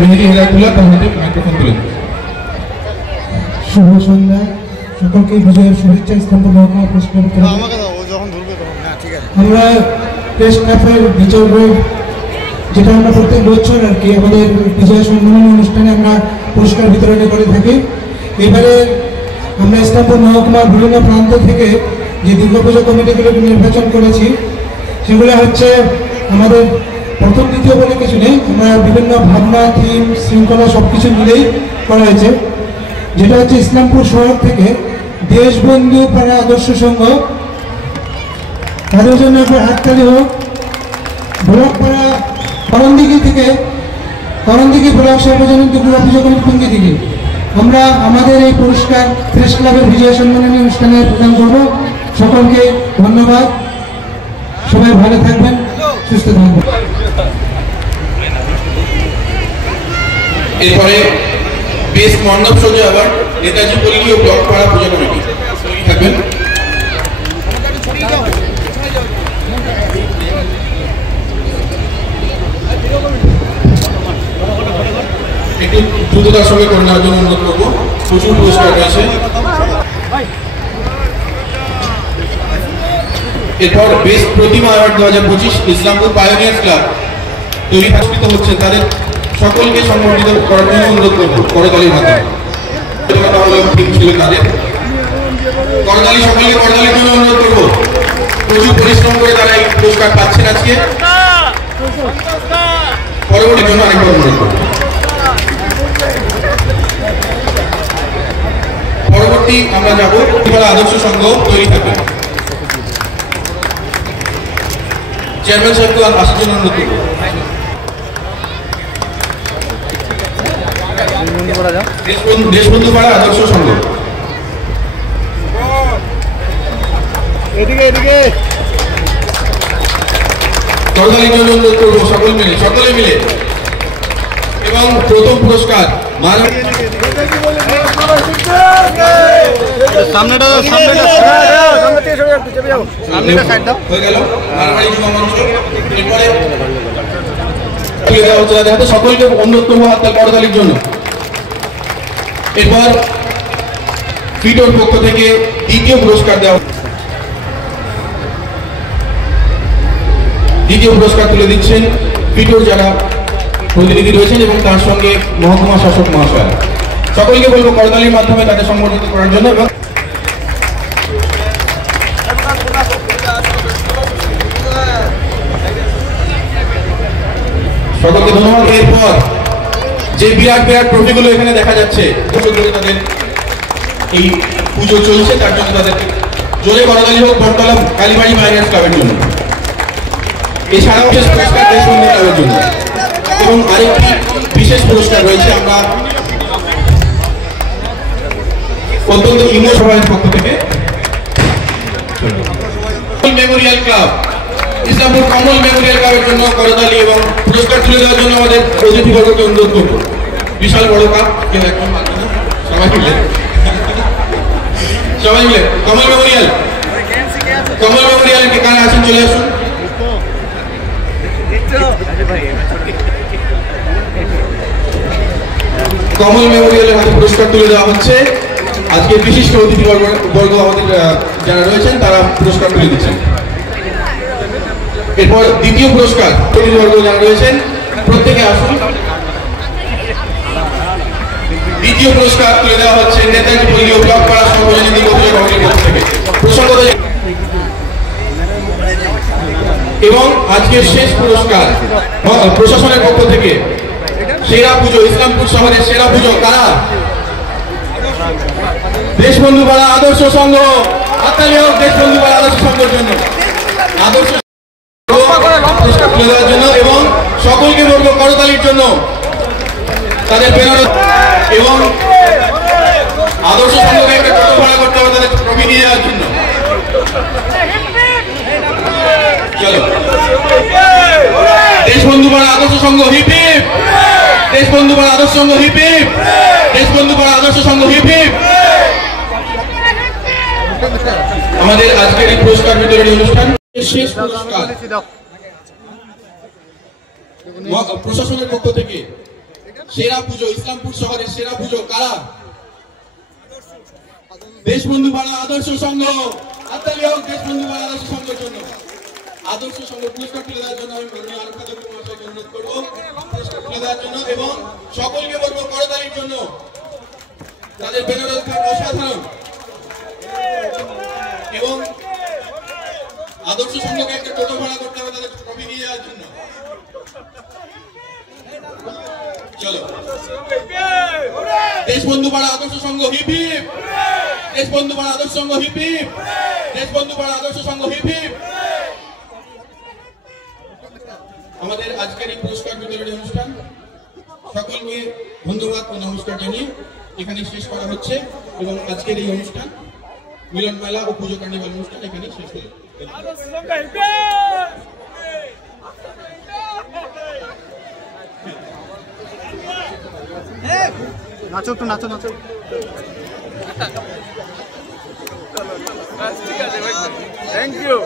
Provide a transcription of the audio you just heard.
মেহেদি হেদায়েতুল্লাহ তার হাতে মাইক্রোফোন তুলে দেন। শুভ সন্ধ্যা, সকলকে বিজয়ের শুভেচ্ছা। ইসলামপুর মহকুমা প্রেস ক্লাব আমরা প্রেস ক্লাবের বিজয় গ্রুপ, যেটা আমরা প্রত্যেক বছর আর কি আমাদের বিজয় সম্মাননা অনুষ্ঠানে আমরা পুরস্কার বিতরণ করে থাকি। এবারে আমরা ইসলামপুর মহকুমার বিভিন্ন প্রান্ত থেকে যে দুর্গাপুজো কমিটিগুলোকে নির্বাচন করেছি, সেগুলো হচ্ছে আমাদের প্রথম দ্বিতীয় বলে কিছু নেই, আমরা বিভিন্ন ভাবনা, থিম, শৃঙ্খলা সব কিছু মিলেই করা হয়েছে। যেটা হচ্ছে ইসলামপুর শহর থেকে দেশবন্ধু পাড়া আদর্শ সংঘ, তাদের জন্য একবার হাততালি হোক। ব্লকপাড়া করণদিঘি থেকে, করণদিঘি ব্লক সার্বজনীন দুর্গাপুজো কমিটি থেকে আমরা আমাদের এই পুরস্কার প্রেস ক্লাবের বিজয় সম্মাননী অনুষ্ঠানে প্রদান করব। সকলকে ধন্যবাদ, সবাই ভালো থাকবেন, সুস্থ থাকবেন। এরপরে বেস্ট মণ্ডপ সজ্জা অ্যাওয়ার্ড নেতাজি পল্লী ও ব্লক পাড়া পূজা কমিটি থাকবেন। একটু দ্রুততার সঙ্গে করে নেওয়ার জন্য অনুরোধ করবো, প্রচুর পুরস্কার রয়েছে। এরপর বেস্ট প্রতিমা অ্যাওয়ার্ড 2025 ইসলামপুর পায়োনিয়ার্স ক্লাব তৈরি প্রস্তুত হচ্ছে, তাদের সকলকে সম্মানিত করার জন্য অনুরোধ করবো করতালির মাধ্যমে। করতালি, সকলকে করতালির জন্য অনুরোধ করবো। প্রচুর পরিশ্রম করে তারা এই পুরস্কার পাচ্ছেন আজকে। পরবর্তী জন্য আরেকবার অনুরোধ করবো। পরবর্তী আমরা যাবো আদর্শ সংঘ তৈরি থাকবে। চেয়ারম্যান সাহেবকে আসার জন্য অনুরোধ করবো। দেশবন্ধু পাড়া আদর্শ সংঘ, করতালির জন্য অনুরোধ করবো সকলে মিলে। এবং প্রথম পুরস্কার সকলকে অনুরোধ করবো হাততালি করতালির জন্য। এরপর ফিটোর পক্ষ থেকে দ্বিতীয় পুরস্কার দেওয়া, দ্বিতীয় পুরস্কার তুলে দিচ্ছেন ফিটোর যারা প্রতিনিধি রয়েছেন এবং তার সঙ্গে মহকুমা শাসক মহাশয়। সকলকে বলবো করতালির মাধ্যমে তাদের সংবর্ধিত করার জন্য। এবং সকলকে ধন্যবাদ। এরপর যে বিরাট বিরাট ট্রফিগুলো এখানে দেখা যাচ্ছে, তাদের এই পুজো চলছে, তার জন্য তাদের জোরে করতালি হোক বটতলা কালীবাড়ি মাইনার্স ক্লাবের জন্য। এছাড়াও বিশেষ পুরস্কার দেশবন্ধু ক্লাবের জন্য। এবং আরেকটি বিশেষ পুরস্কার রয়েছে আমরা অত্যন্ত ইমো সভার পক্ষ থেকে মেমোরিয়াল ক্লাব, ইসলামপুর কমল মেমোরিয়াল ক্লাবের জন্য করতালি এবং পুরস্কার তুলে দেওয়ার জন্য আমাদের অতিথিবর্গকে অনুরোধ করব। বিশাল বড় কাপ, কেউ একদম সবাই মিলে কমল মেমোরিয়াল কারা আছেন চলে আসুন। কমল মেমোরিয়ালের হাতে পুরস্কার তুলে দেওয়া হচ্ছে। আজকে বিশিষ্ট অতিথিবর্গ আমাদের যারা রয়েছেন তারা পুরস্কার তুলে দিচ্ছেন। এরপর দ্বিতীয় পুরস্কার অতিথিবর্গ যারা রয়েছেন প্রত্যেকে আসুন। দ্বিতীয় পুরস্কার তুলে দেওয়া হচ্ছে নেতাজি পল্লী ও ব্লক পাড়া সার্বজনীন দুর্গাপুজো কমিটির পক্ষ থেকে। প্রসঙ্গত এবং আজকের শেষ পুরস্কার প্রশাসনের পক্ষ থেকে সেরা পুজো, ইসলামপুর শহরের সেরা পুজো কারা? দেশবন্ধু পাড়া আদর্শ সংঘ। হাততালি হোক দেশবন্ধু পাড়া আদর্শ সংঘের জন্য, আদর্শ পুরস্কার তুলে দেওয়ার জন্য। এবং সকলকে বলবো করতালির জন্য তাদের প্রেরণা এবং আদর্শ সংঘকে একটা টোটো ভাড়া করতে হবে তাদের ট্রফি নিয়ে যাওয়ার জন্য। চলো, দেশবন্ধু পাড়া আদর্শ সংঘ হিপ হিপ, দেশবন্ধু পাড়া আদর্শ সংঘ হিপ হিপ, দেশবন্ধু পাড়া আদর্শ সংঘ হিপ হিপ। আমাদের আজকের এই পুরস্কার বিতরণী অনুষ্ঠান শেষ পুরস্কার প্রশাসনের পক্ষ থেকে সেরা পুজো, ইসলামপুর শহরের সেরা পুজো কারা? দেশবন্ধু পাড়া আদর্শ সংঘ। হাততালি হোক দেশবন্ধু পাড়া আদর্শ সংঘের জন্য। আদর্শ সংঘ পুরস্কার তুলে দেওয়ার জন্য আমি মাননীয় আরক্ষাধ্যক্ষ মহাশয়কে অনুরোধ করবো পুরস্কার তুলে দেওয়ার জন্য, এবং সকলকে বলবো করতালির জন্য। তাদের বেনারস ঘাট অসাধারণ, এবং আদর্শ সংঘকে একটা টোটো ভাড়া করতে হবে তাদের ট্রফি নিয়ে যাওয়ার জন্য। চলো, দেশবন্ধু পাড়া আদর্শ সংঘ হিপ হিপ, দেশবন্ধু পাড়া আদর্শ সংঘ হিপ হিপ, দেশবন্ধু পাড়া আদর্শ সংঘ হিপ হিপ। আমাদের আজকের এই পুরস্কার বিতরণী অনুষ্ঠান সকলকে ধন্যবাদ ও নমস্কার জানিয়ে এখানে শেষ করা হচ্ছে, এবং আজকের এই অনুষ্ঠান মিলন মেলা ও পুজো কার্নিভাল অনুষ্ঠান এখানে শেষ হলো। নাচো একটু, নাচো নাচো। ঠিক আছে, থ্যাংক ইউ।